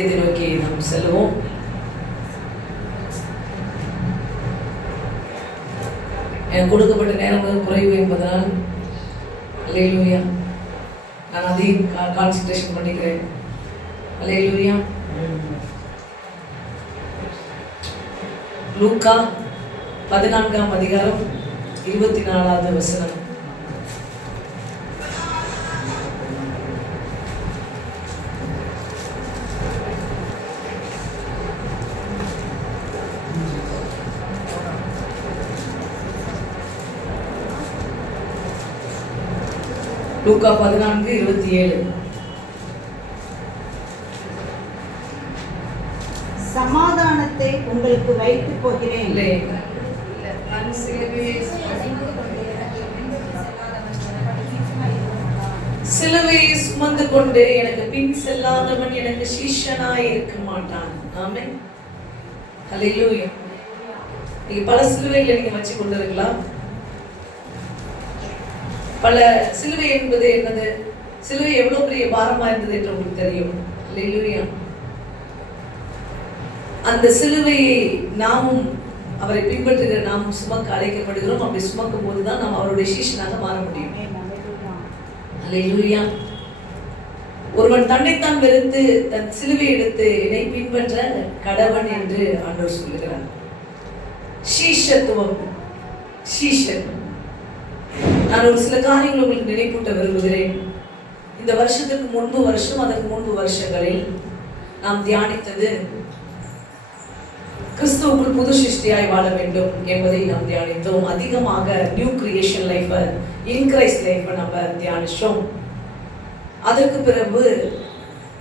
இதை நோக்கி நாம் செல்வோம். எனக்கு கொடுக்கப்பட்ட நேரம் குறைவு என்பதால் அல்லேலூயா நான் அதையும் கான்சன்ட்ரேஷன் பண்ணிக்கிறேன். அல்லேலூயா. லூக்கா 14ஆம் அதிகாரம் 24வது வசனம். லூக்கா 14:27. சமாதானத்தை உங்களுக்கு வைத்து போகிறேன். சிலுவையை சுமந்து கொண்டு எனக்கு பின் செல்லாதவன் எனக்கு சீஷனாய் இருக்க மாட்டான். ஆமென். அல்லேலூயா. நீங்க பல சிலுவைகளை நீங்க வச்சு கொண்டு இருக்கலாம். பல சிலுவை என்பது என்னது? சிலுவை எவ்வளவு பெரிய பாரமா இருந்தது என்று உங்களுக்கு தெரியும். அல்லேலூயா. அந்த சிலுவையை நாமும் அவரை பின்பற்றுகிற நாமும் சுமக்க அழைக்கப்படுகிறோம். அப்படி சுமக்கும் போதுதான் நாம் அவருடைய சீஷனாக மாற முடியும். அல்லேலூயா. ஒருவன் தன்னைத்தான் வெறுத்து தன் சிலுவை எடுத்து என்னை பின்பற்ற கடவன் என்று ஆண்டவர் சொல்லுகிறார். சீஷத்துவம், சீஷன். நான் ஒரு சில காரியங்கள் உங்களுக்கு நினைப்பூட்ட விரும்புகிறேன். இந்த வருஷத்துக்கு முன்பு வருஷம், அதற்கு முன்பு வருஷங்களில் நாம் தியானித்தது கிறிஸ்துவுக்குள் புது சிருஷ்டியாய் வாழ வேண்டும் என்பதை நாம் தியானித்தோம். அதிகமாக new creation life, in Christ life நம்ம தியானிச்சோம். அதற்கு பிறகு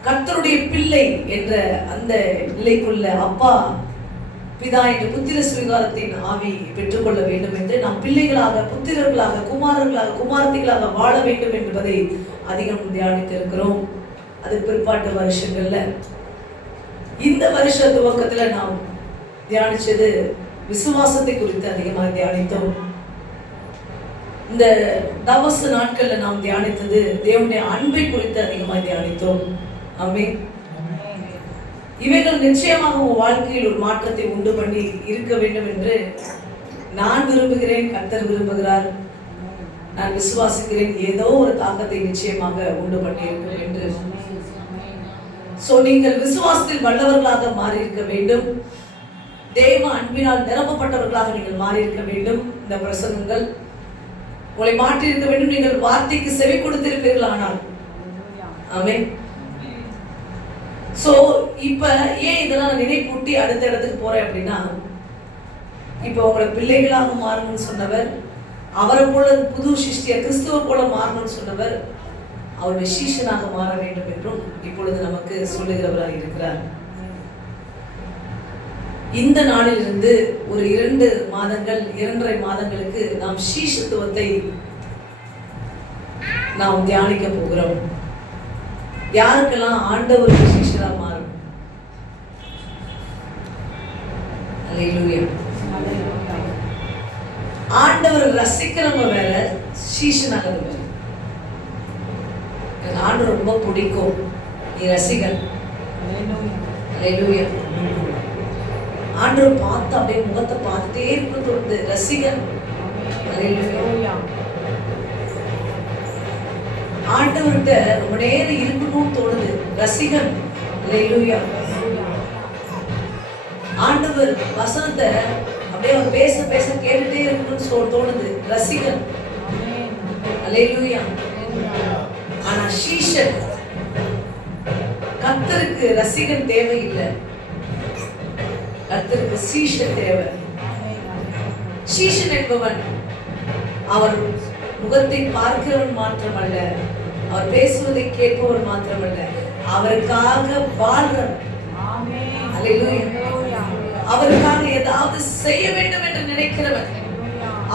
கர்த்தருடைய பிள்ளை என்ற அந்த நிலைக்குள்ள அப்பா பிதா என்று புத்திர சுவீகாரத்தின் ஆவி பெற்றுக்கொள்ள வேண்டும் என்று நாம் பிள்ளைகளாக, புத்திரர்களாக, குமாரர்களாக, குமாரத்திகளாக வாழ வேண்டும் என்பதை அதிகம் தியானித்திருக்கிறோம். அது பிற்பாட்டு வருஷங்கள்ல இந்த வருஷ துவக்கத்துல நாம் தியானிச்சது விசுவாசத்தை குறித்து அதிகமாக தியானித்தோம். இந்த தவச நாட்கள்ல நாம் தியானித்தது தேவனுடைய அன்பை குறித்து அதிகமாக தியானித்தோம். ஆமென். இவைகள் நிச்சயமாக உன் வாழ்க்கையில் ஒரு மாற்றத்தை உண்டு பண்ணி இருக்க வேண்டும் என்று நான் விரும்புகிறேன். கர்த்தர் விரும்புகிறார். நான் விசுவாசிக்கிறேன். ஏதோ ஒரு தாக்கத்தை நிச்சயமாக உண்டு பண்ணி இருக்க வேண்டும். நீங்கள் விசுவாசத்தில் வல்லவர்களாக மாறி இருக்க வேண்டும். தேவ அன்பினால் நிரப்பப்பட்டவர்களாக நீங்கள் மாறி இருக்க வேண்டும். இந்த பிரசங்கங்கள் உங்களை மாற்றி இருக்க வேண்டும். நீங்கள் வார்த்தைக்கு செவி கொடுத்திருப்பீர்கள். ஆனால் ஆமென். இப்ப ஏன் இதெல்லாம் நான் நினைப்பூட்டி அடுத்த இடத்துக்கு போறேன் அப்படின்னா, இப்ப உங்களை பிள்ளைகளாக மாறணும்னு சொன்னவர், அவரை போல புது சிருஷ்டியா கிறிஸ்துவ போல மாறணும்னு சொன்னவர், அவருடைய சீஷனாக மாற வேண்டும் என்றும் இப்பொழுது நமக்கு சொல்லுகிறவராக இருக்கிறார். இந்த நாளிலிருந்து ஒரு 2 மாதங்கள் 2.5 மாதங்களுக்கு நாம் சீஷத்துவத்தை நாம் தியானிக்க போகிறோம். யாருக்கெல்லாம் ஆண்டவருக்கு சீஷரா மாறும்? அல்லேலூயா. ஆண்டவர் ரசிக்கிறவங்க வேற, சீஷனாகிறது வேற. எனக்கு ஆண்டவர் ரொம்ப பிடிக்கும், நீ ரசிகன். அல்லேலூயா. ஆண்டவர் பார்த்து அப்படியே முகத்தை பார்த்துட்டே இருக்க தோணுது, ரசிகன். அல்லேலூயா. ஆண்டவர்கிட்ட ரொம்ப நேரம் இருக்கணும்னு தோணுது, ரசிகன். அல்லேலூயா. ஆண்டவர் வசனத்தை அப்படியே அவர் பேச பேச கேட்டுட்டே இருக்கணும்னு தோணுது, ரசிகன். அல்லேலூயா. ஆனா சீஷன், கர்த்தருக்கு ரசிகன் தேவையில்லை, கர்த்தருக்கு சீஷன் தேவை. சீஷன் என்பவன் அவர் முகத்தை பார்க்கிறவன் மாத்திரமல்ல, அவர் பேசுவதை கேட்பவன் மாத்திரமல்ல, அவருக்காக வாழ்றவன். அல்லேலூயா. அவருக்காக ஏதாவது செய்ய வேண்டும் என்று நினைக்கிறவன்,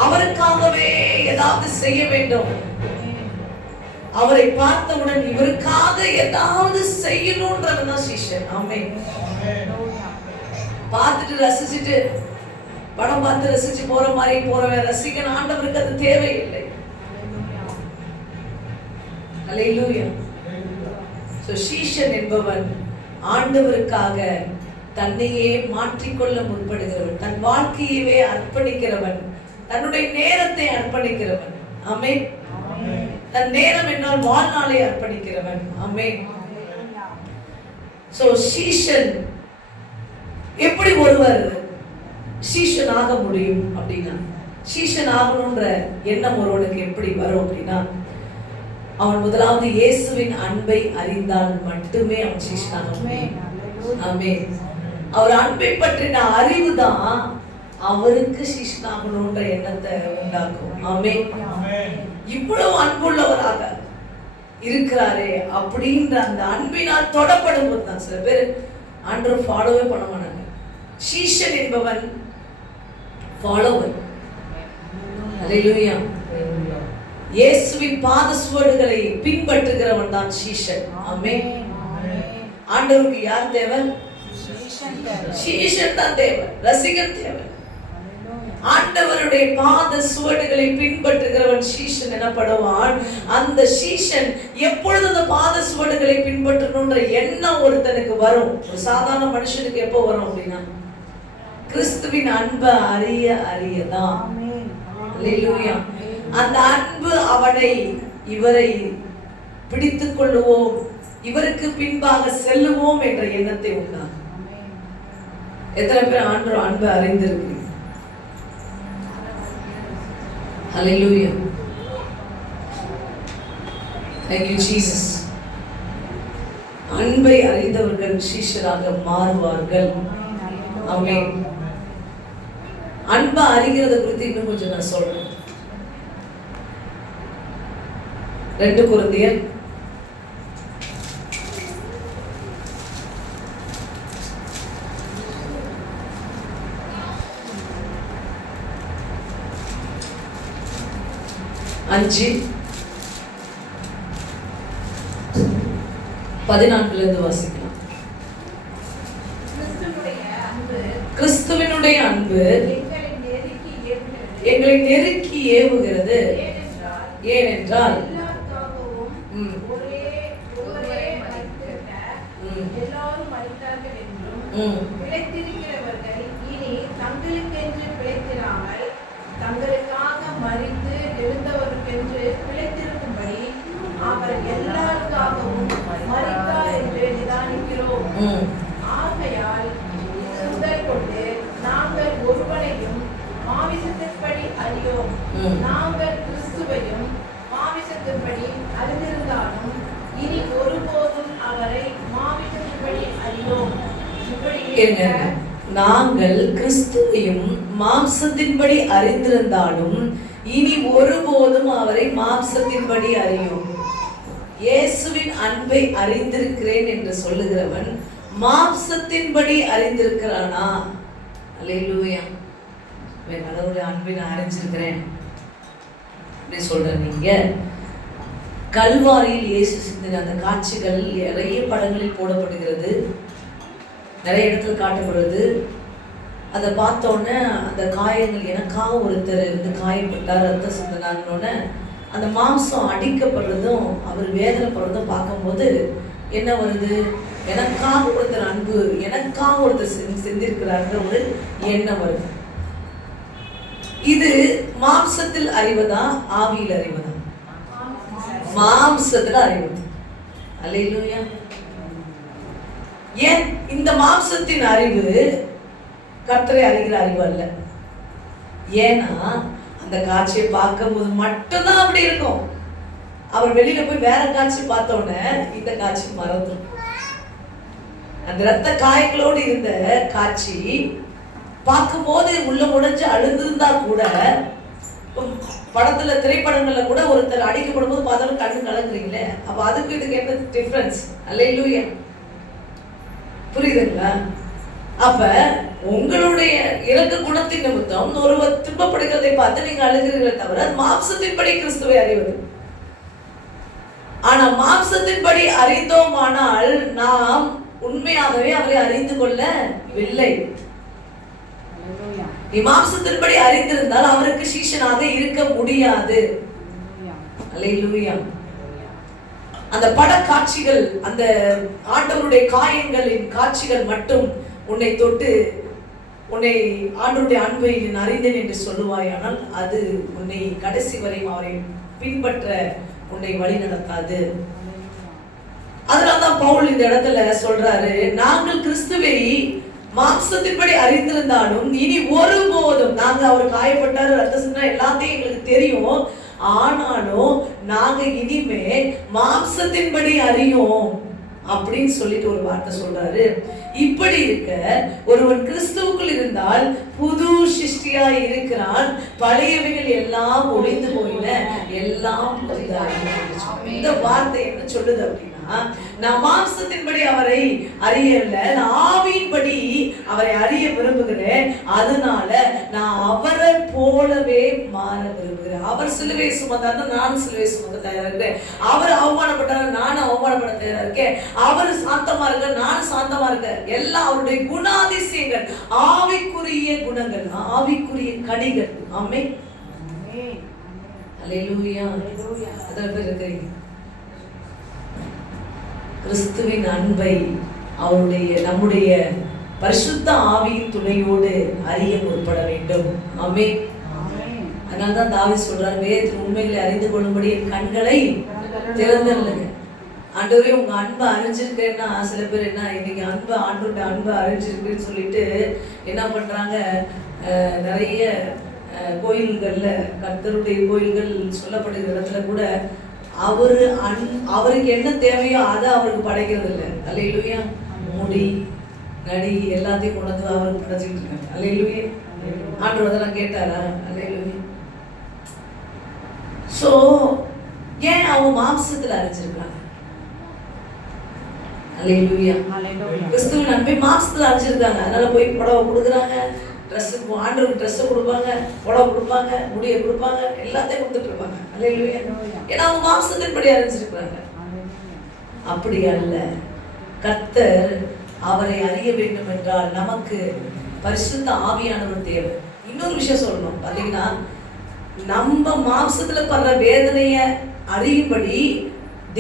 அவருக்காகவே ஏதாவது செய்ய வேண்டும். அவரை பார்த்தவுடன் இவருக்காக ஏதாவது செய்யணும்ன்றவன் தான் சீஷன். ஆமென். பார்த்துட்டு ரசிச்சுட்டு, படம் பார்த்து ரசிச்சு போற மாதிரி போறவன் ரசிகன். ஆண்டவருக்கு அது தேவையில்லை. அல்லேலூயா. சீஷன் என்பவன் ஆண்டவருக்காக தன்னையே மாற்றிக்கொள்ள முற்படுகிறவன், தன் வாழ்க்கையவே அர்ப்பணிக்கிறவன், தன்னுடைய நேரத்தை அர்ப்பணிக்கிறவன். ஆமென். தன் நேரம் என்றால் வாழ்நாளை அர்ப்பணிக்கிறவன். ஆமென். சோ சீஷன், எப்படி ஒருவர் சீஷன் ஆக முடியும் அப்படின்னா, சீஷன் ஆகணும்ன்ற எண்ணம் ஒருவனுக்கு எப்படி வரும் அப்படின்னா, அவன் முதலாவது இயேசுவின் அன்பை அறிந்தால் மட்டுமே அவன் சீஷனாக முடியும். ஆமென். அவர் அன்பை பற்றின அறிவு தான் அவருக்கு சீஷனாகணும்ன்ற எண்ணத்தை உண்டாக்கும். ஆமென். இவ்வளவு அன்புள்ளவராக இருக்கிறாரே அப்படின்ற அந்த அன்பினால் தொடப்படும் போது தான் சில பேர் ஆண்டவர் ஃபாலோவே பண்ண மாட்டாங்க. சீஷன் என்பவன் ஃபாலோவர். ஹல்லேலூயா. இயேசுவின் பாத சுவடுகளை பின்பற்றுகிறவன் தான் சீஷன். ஆமென். ஆண்டவருக்கு யார் தேவை? சீஷன் தான் தேவை, ரசிகன் தேவை. ஆண்டவருடைய பாத சுவடுகளை பின்பற்றுகிறவன் சீஷன் எனப்படுவான். அந்த சீஷன் எப்பொழுது அந்த பாத சுவடுகளை பின்பற்றணும்ன்ற எண்ணம் ஒருத்தனுக்கு வரும். ஒரு சாதாரண மனுஷனுக்கு எப்போ வரும் அப்படின்னா, கிறிஸ்துவின் அன்பை அறிய அறியதான். ஹல்லேலூயா. அந்த அன்பு அவனை, இவரை பிடித்துக் கொள்ளுவோம், இவருக்கு பின்பாக செல்லுவோம் என்ற எண்ணத்தை உண்டாகும். எத்தனை பேர் ஆண்டவர் அன்பை அறிந்திருக்கு? ஹல்லேலூயா. Thank you Jesus. அன்பை அறிந்தவர்கள் சீஷராக மாறுவார்கள். ஆமென். அன்பை அறிகிறத குறித்து இன்னும் கொஞ்சம் நான் சொல்றேன். 2 கொரிந்தியர் 5:14 வாசிக்கலாம். கிறிஸ்துவினுடைய அன்பு எங்களை நெருக்கி ஏவுகிறது. ஏனென்றால் பிழைத்திருக்கிறவர்கள் இனி தங்களுக்கென்று பிழைத்திராமல் தங்களுக்காக மரித்து எழுந்தவருக்கென்று பிழைத்திருக்கும்படி அவர் எல்லாருக்காகவும் மரித்தார் என்று நிதானிக்கிறோம். ஆகையால் இது முதல் கொண்டு நாங்கள் ஒருவனையும் மாமிசத்தின்படி அறியோம். நாங்கள் கிறிஸ்துவையும் மாமிசத்தின்படி அறிந்திருந்தாலும் இனி ஒருபோதும் அவரை மாமிசத்தின்படி அறியோம். நாங்கள் கிறிஸ்துவையும் மாம்சத்தின்படி அறிந்திருந்தாலும் இனி ஒருபோதும் அவரை மாம்சத்தின்படி அறியோம். இயேசுவின் அன்பை அறிந்திருக்கிறேன் என்று சொல்லுகிறவன் மாம்சத்தின்படி அறிந்திருக்கிறானா? அல்லேலூயா. கடவுளுடைய அன்பை நான் அறிஞ்சிருக்கிறேன் அப்படி சொல்ற நீங்க, கல்வாரியில் இயேசு சிந்தின அந்த காட்சிகள் நிறைய படங்களில் போடப்படுகிறது, நிறைய இடத்துல காட்டப்படுது. அதை பார்த்தோன்னே அந்த காயங்கள், எனக்காக ஒருத்தர் இருந்து காயப்பட்டார், ரத்தம் சிந்தினாங்கன்னொன்னே அந்த மாம்சம் அடிக்கப்படுறதும் அவர் வேதனைப்படுறதும் பார்க்கும்போது என்ன வருது? எனக்காக ஒருத்தர் அன்பு, எனக்காக ஒருத்தர் செஞ்சிருக்கிறார்ன்ற ஒரு எண்ணம் வருது. இது மாம்சத்தில் அறிவதா, ஆவியில் அறிவதா? மாம்சத்துல அறிவது. அல்லேலூயா. ஏன் இந்த மாம்சத்தின் அறிவு கர்த்தரை அறிகிற அறிவு அல்ல. ஏன்னா அந்த காட்சியை பார்க்கும்போது மட்டும்தான் அப்படி இருக்கும். அவர் வெளியில போய் வேற காட்சி பார்த்தோன்னே இந்த காட்சி மறந்துடும். அந்த ரத்த காயங்களோடு இருந்த காட்சி பார்க்கும்போது உள்ள உடைஞ்சு அழுந்திருந்தா கூட, படத்துல திரைப்படங்கள்ல கூட ஒருத்தர் அடிக்கப்படும் போது பார்த்தாலும் கண்ணு கலங்குறீங்களே, அப்ப அதுக்கு இதுக்கு என்ன டிஃபரன்ஸ்? அல்லேலூயா. புரியுதுங்களா? அப்ப உங்களுடைய இறக்க குணத்தின் நிமித்தம் ஒருவர் துன்பப்படுகிறதை பார்த்து நீங்க அழுகிறீர்களே தவிர மாம்சத்தின்படி கிறிஸ்துவை அறிவது. ஆனா மாம்சத்தின்படி அறிந்தோமானால் நாம் உண்மையாகவே அவரை அறிந்து கொள்ளவில்லை. நீ மாம்சத்தின்படி அறிந்திருந்தால் அவருக்கு சீஷனாக இருக்க முடியாது. அல்லேலூயா. அந்த படக்காட்சிகள், அந்த ஆண்டவருடைய காயங்களின் காட்சிகள் மட்டும் உன்னை தொட்டு உன்னை ஆண்டவருடைய அன்பை நீ அறிந்தேன் என்று சொல்லுவாயானால் அது உன்னை கடைசி வரையும் அவரை பின்பற்ற உன்னை வழி நடத்தாது. அதனால்தான் பவுல் இந்த இடத்துல சொல்றாரு, நாங்கள் கிறிஸ்துவை மாம்சத்தின்படி அறிந்திருந்தாலும் இனி ஒருபோதும், நாங்க அவர் காயப்பட்டாரு, ரத்த சிந்தனை எல்லாத்தையும் எங்களுக்கு தெரியும், ஆனாலும் நாங்க இனிமே மாம்சத்தின்படி அறியோம் அப்படின்னு சொல்லிட்டு ஒரு வார்த்தை சொல்றாரு. இப்படி இருக்க ஒருவன் கிறிஸ்துவுக்குள் இருந்தால் புது சிருஷ்டியா இருக்கிறான், பழையவைகள் எல்லாம் ஒளிந்து போயின, எல்லாம் இந்த வார்த்தை என்ன சொல்லுது அப்படின்னா, நான் மாம்சத்தின்படி அவரை அறியல, நான் ஆவியின்படி அவரை அறிய விரும்புகிறேன். அதனால நான் அவரை போலவே மாற விரும்புகிறேன். அவர் சிலுவை சுமந்தாரு, நானும் சிலுவை சுமந்த தயாரா இருக்கேன். அவர் அவமானப்பட்டாரு, நானும் அவமானப்பட தயாரா இருக்கேன். அவர் சாந்தமா இருக்க, நானும் சாந்தமா இருக்கேன். எல்லாம் அவருடைய குணாதிசயங்கள், ஆவிக்குரிய குணங்கள், ஆவிக்குரிய கனிகள். ஆமென். அல்லேலூயா. அதற்கு இருக்கிறீங்க கிறிஸ்துவின் அன்பை அவருடைய நம்முடைய பரிசுத்த ஆவியின் துணையோடு அறிய முற்பட வேண்டும். ஆமென். அதனால்தான் தாவீது சொல்றார், வேதத்தின் உண்மைகளை அறிந்து கொள்ளும்படி என் கண்களை திறந்தருளுங்க. ஆண்டவரே உங்க அன்பை அறிஞ்சிருக்கேன்னா, சில பேர் என்ன இன்னைக்கு ஆண்டவருடைய அன்பை அறிஞ்சிருக்குன்னு சொல்லிட்டு என்ன பண்றாங்க, நிறைய கோயில்கள்ல, கர்த்தருடைய கோயில்கள் சொல்லப்படுகிற இடத்துல கூட அவருக்கு என்ன தேவையோ அதை அவருக்கு படைக்கிறது இல்லை. அல்லேலூயா. முடி நடி எல்லாத்தையும் கொண்டு வந்து அவருக்கு படைச்சிட்டு இருக்காங்க. அல்லேலூயா. ஆண்டவர் அதெல்லாம் கேட்டாரா? அல்லேலூயா. சோ ஏன் அவங்க மாம்சத்துல அறிஞ்சிருக்காங்க? அல்லேலூயா. கிறிஸ்துவின் அன்பை மாம்சத்துல அறிஞ்சிருக்காங்க. அதனால போய் புடவை கொடுக்குறாங்க, ஆண்டவருக்கு ட்ரெஸ் கொடுப்பாங்க, புடவை கொடுப்பாங்க, முடியை கொடுப்பாங்க, எல்லாத்தையும் கொடுத்துட்டு இருப்பாங்க. அல்லேலூயா. ஏன்னா அவங்க மாம்சத்தின்படி அறிஞ்சிருக்கிறாங்க. அப்படி அல்ல. கர்த்தர் அவரை அறிய வேண்டும் என்றால் நமக்கு பரிசுத்த ஆவியானவர் தேவை. இன்னொரு விஷயம் சொல்லணும், பாத்தீங்கன்னா நம்ம மாம்சத்துல படுற வேதனைய அறியும்படி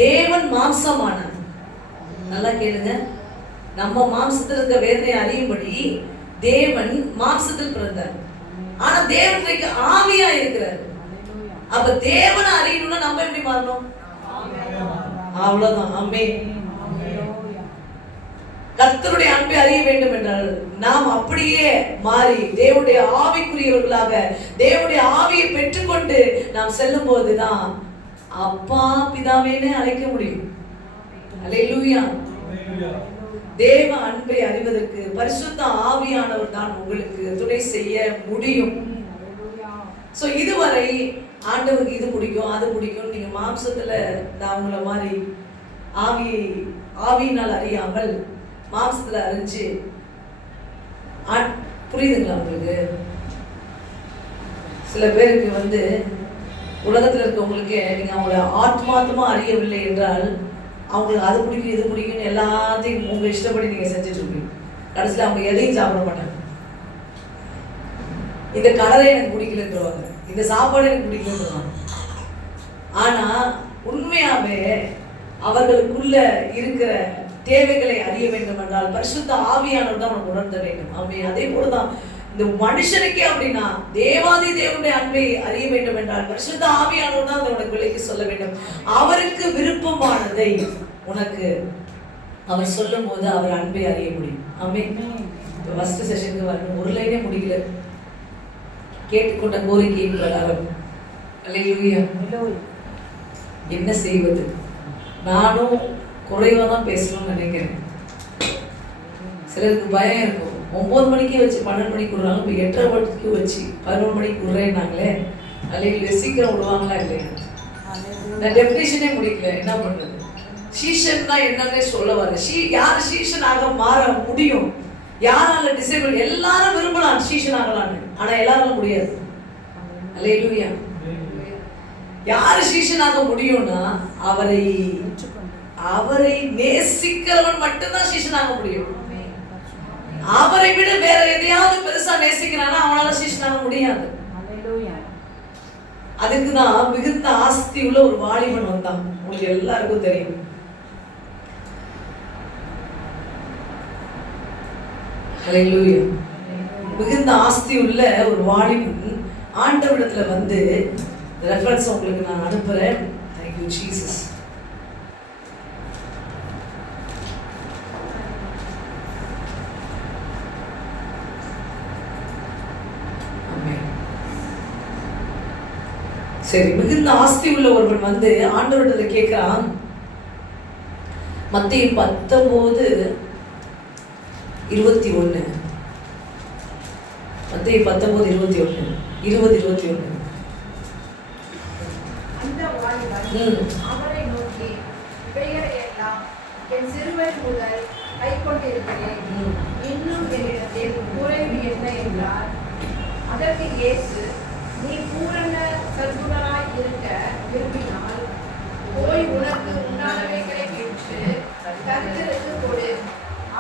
தேவன் மாம்சமானார். நல்லா கேளுங்க, நம்ம மாம்சத்துல இருக்க வேதனையை அறியும்படி தேவன் மாம்சத்தில் பிறந்தார். ஆனா தேவனுக்கு ஆவியா இருக்கிறார். அப்ப தேவனை அறியணும்னா நம்ம எப்படி மாறணும்? அவ்வளவுதான். ஆமென். கர்த்தருடைய அன்பை அறிய வேண்டும் என்றால் நாம் அப்படியே மாறி தேவனுடைய ஆவிக்குரியவர்களாக தேவனுடைய ஆவியை பெற்றுக்கொண்டு நாம் செல்லும் போதுதான் அப்பா பிதாவேனே அழைக்க முடியும். அல்லேலூயா. தேவ அன்பை அறிவதற்கு பரிசுத்த ஆவியானவர் தான் உங்களுக்கு துணை செய்ய முடியும். சோ இதுவரை ஆண்டவருக்கு இது பிடிக்கும் அது பிடிக்கும், நீங்க மாம்சத்துல அவங்கள மாதிரி ஆவியினால் அறியாமல் மாம்சத்துல அறிஞ்சு, புரியுதுங்களா உங்களுக்கு? சில பேருக்கு உலகத்துல இருக்கவங்களுக்கு நீங்க அவங்கள ஆத்மார்த்தமா அறியவில்லை என்றால் அவங்களுக்கு அது பிடிக்கும் இது பிடிக்கும்னு எல்லாத்தையும் உங்க இஷ்டப்படி நீங்க செஞ்சுட்டு இருப்பீங்க. கடைசியில் அவங்க எதையும் சாப்பிட மாட்டாங்க. இந்த கலரை எனக்கு பிடிக்கலன்றவாங்க, இந்த சாப்பாடு எனக்கு பிடிக்கலன்றவாங்க. ஆனா உண்மையாவே அவர்களுக்குள்ள இருக்கிற தேவைகளை அறிய வேண்டும் என்றால் பரிசுத்த ஆவியானவர் தான் உனக்கு உணர்த்த வேண்டும். அதே போலதான் இந்த மனுஷனுக்கே அப்படின்னா தேவாதி தேவனுடைய அன்பை அறிய வேண்டும் என்றால் பரிசுத்த ஆவியானவர் தான் உனக்கு விலைக்கு சொல்ல வேண்டும். அவருக்கு விருப்பமானதை உனக்கு அவர் சொல்லும் போது அவர் அன்பை அறிய முடியும். ஆமென். இப்போ ஃபர்ஸ்ட் செஷனுக்கு வரணும், ஒரு லைனே முடியல, கேட்டுக்கொண்ட கோரிக்கையின் பிரகாரம். அல்லேலூயா. என்ன செய்வது? நானும் குறைவா தான் பேசணும்னு நினைக்கிறேன். சிலருக்கு பயம் இருக்கும், 9 மணிக்கே வச்சு 12 மணிக்கு விடுறாங்க, இப்போ 8:30 மணிக்கு வச்சு 11 மணிக்கு விடுறேன்னாங்களே. அல்லேலூயா. சீக்கிரம் விடுவாங்களா இல்லையா? நான் டெஃபினிஷனே முடிக்கல, என்ன பண்றது? சீஷன்னா என்னன்னே சொல்ல வர. யார் சீஷனாக மாற முடியும்? யாரால டிசேபிள்? எல்லாரும் விரும்பலாம் சீஷன் ஆகலான்னு, ஆனா எல்லாரால முடியாது. அல்லேலூயா. யாரு சீஷனாக முடியும்னா அவரை நேசிக்கிறவன் மட்டும்தான் சீஷனாக முடியும். அவரை விட வேற எதையாவது பெருசா நேசிக்கிறானா அவனால சீஷனாக முடியாது. அதுக்குதான் மிகுந்த ஆஸ்தி உள்ள ஒரு வாலிபன் வந்தான். உங்களுக்கு எல்லாருக்கும் தெரியும். ஹல்லேலூயா. மிகுந்த ஆஸ்தி உள்ள ஒரு வாலிபன் ஆண்டவரிடத்துல வந்து, ரெஃபரன்ஸ் உங்களுக்கு நான் அனுப்புறேன். Thank you Jesus. சரி, மிகுந்த ஆஸ்தி உள்ள ஒருவன் வந்து ஆண்டவரிடத்துல கேட்கிறான். மத்தேயு 19:21. மத்தேயு 19:21. 20:21. அந்த வாலிபன் அவரை நோக்கி, இவைகளை எல்லாம் என் சிறுவயது முதல் கைக்கொண்டிருக்கிறேன், இன்னும் என்னிடத்தில் குறைவு என்ன என்றார். அதற்கு இயேசு, நீ பூரண சத்குணராய் இருக்க விரும்பினால் போய் உனக்கு உண்டானவைகளை விற்று தரித்திரருக்கு கொடு,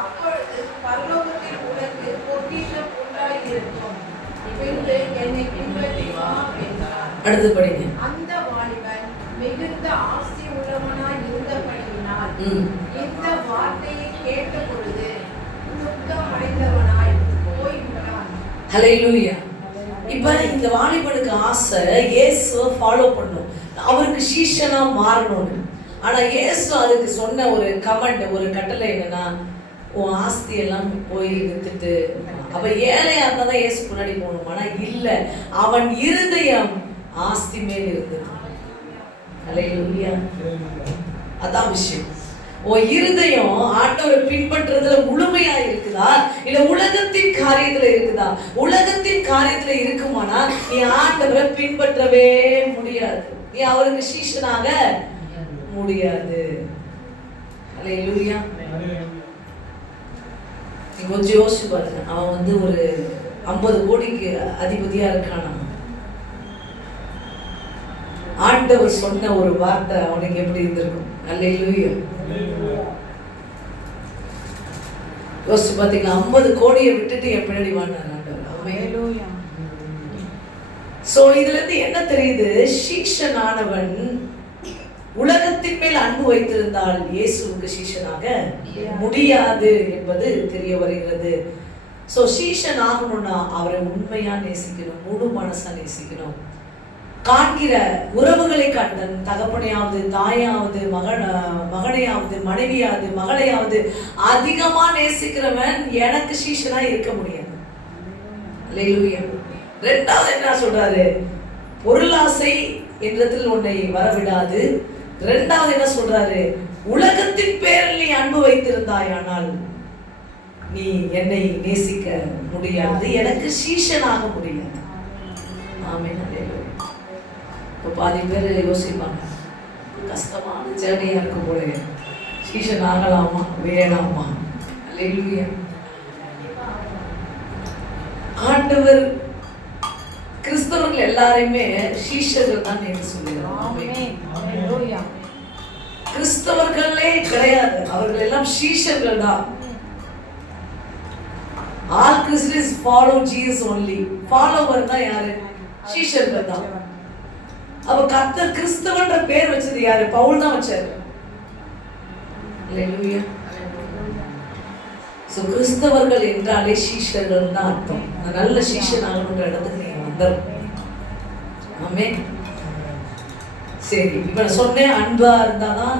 அப்பொழுது பரலோகத்தில் உனக்கு பொக்கிஷம் உண்டாயிருக்கும், பின்பு என்னை பின்பற்றி வா என்றார். அடுத்து படிங்க. அந்த வாலிபன் மிகுந்த ஆஸ்தி உள்ளவனாய் இருந்தபடியினால் இந்த வார்த்தையை கேட்ட பொழுது துக்கம் அடைந்தவனாய் போய்விட்டான். ஹல்லேலூயா. இப்ப இந்த வாலிபனுக்கு ஆசை இயேசுவை ஃபாலோ பண்ணும், அவருக்கு சீஷனா மாறணும்னு. ஆனா இயேசு அதுக்கு சொன்ன ஒரு கமெண்ட், ஒரு கட்டளை என்னன்னா, உன் ஆஸ்தி எல்லாம் போய் வித்துட்டு. அப்ப ஏழையா இருந்தா தான் இயேசு முன்னாடி போகணும். ஆனா இல்ல, அவன் இருதயம் ஆஸ்தி மேல் இருந்தது. ஹல்லேலூயா. அதான் விஷயம். உன் இருதயம் ஆண்டவரை பின்பற்றுறதுல முழுமையா இருக்குதா, இல்ல உலகத்தின் காரியத்துல இருக்குதா? உலகத்தின் காரியத்துல இருக்குமானா நீ ஆண்டவரை பின்பற்றவே முடியாது, நீ அவருக்கு சீஷனாக முடியாது. ஹல்லேலூயா. நீ கொஞ்சம் யோசிச்சு பாருங்க. அவன் வந்து ஒரு 50 கோடிக்கு அதிபதியா இருக்கானா. ஆண்டவர் சொன்ன ஒரு வார்த்தை அவனுக்கு எப்படி இருந்திருக்கும்? ஹல்லேலூயா. யோசிச்சு பாத்தீங்களா? 50 கோடியை விட்டுட்டு என் பின்னாடி வாங்கினார் ஆண்டவர். ஹல்லேலூயா. சோ இதுல இருந்து என்ன தெரியுது? சீஷனானவன் உலகத்தின் மேல் அன்பு வைத்திருந்தால் இயேசுவுக்கு சீஷனாக முடியாது என்பது தெரிய வருகிறது. சோ சீஷன் ஆகணும்னா அவரை உண்மையா நேசிக்கணும், முழு மனசா நேசிக்கணும். காண்கிற உறவுகளை காட்டன் தகப்பனையாவது தாயாவது மகனையாவது மனைவியாவது மகளையாவது அதிகமா நேசிக்கிறவன் எனக்கு சீஷனா இருக்க முடியாது. அல்லேலூயா. ரெண்டாவது என்ன சொல்றாரு? பொருளாசை என்றதில் உன்னை வரவிடாது. ரெண்டாவது என்ன சொல்றாரு? உலகத்தின் பேரில் நீ அன்பு வைத்திருந்தாயானால் நீ என்னை நேசிக்க முடியாது, எனக்கு சீஷனாக முடியாது. ஆமென். இப்போ பாதி பேர் யோசிப்பாங்க, கஷ்டமான ஜேர்னியா இருக்கும் போல, சீஷன் ஆகலாமா வேணாமா? அல்லேலூயா. ஆண்டவர் கிறிஸ்தவர்கள் எல்லாரையுமே சீஷர்கள் தான் என்று சொல்லுகிறார். கிறிஸ்தவர்களே கிடையாது, அவர்கள் எல்லாம் சீஷர்கள் தான். All Christians follow Jesus only. Follower தான் யாரு? சீஷர்கள் தான். அப்ப கர்த்தர் கிறிஸ்தவன்ற பேர் வச்சது யாரு? பவுல் தான் வச்சாரு. அல்லேலூயா. சோ கிறிஸ்தவர்கள் என்றாலே சீஷர்கள் தான் அர்த்தம். நல்ல சீஷன் ஆகணுன்ற இடத்துக்கு நீங்க வந்துடணும். ஆமென். சரி, இப்ப நான் சொன்னேன், அன்பா இருந்தாதான்,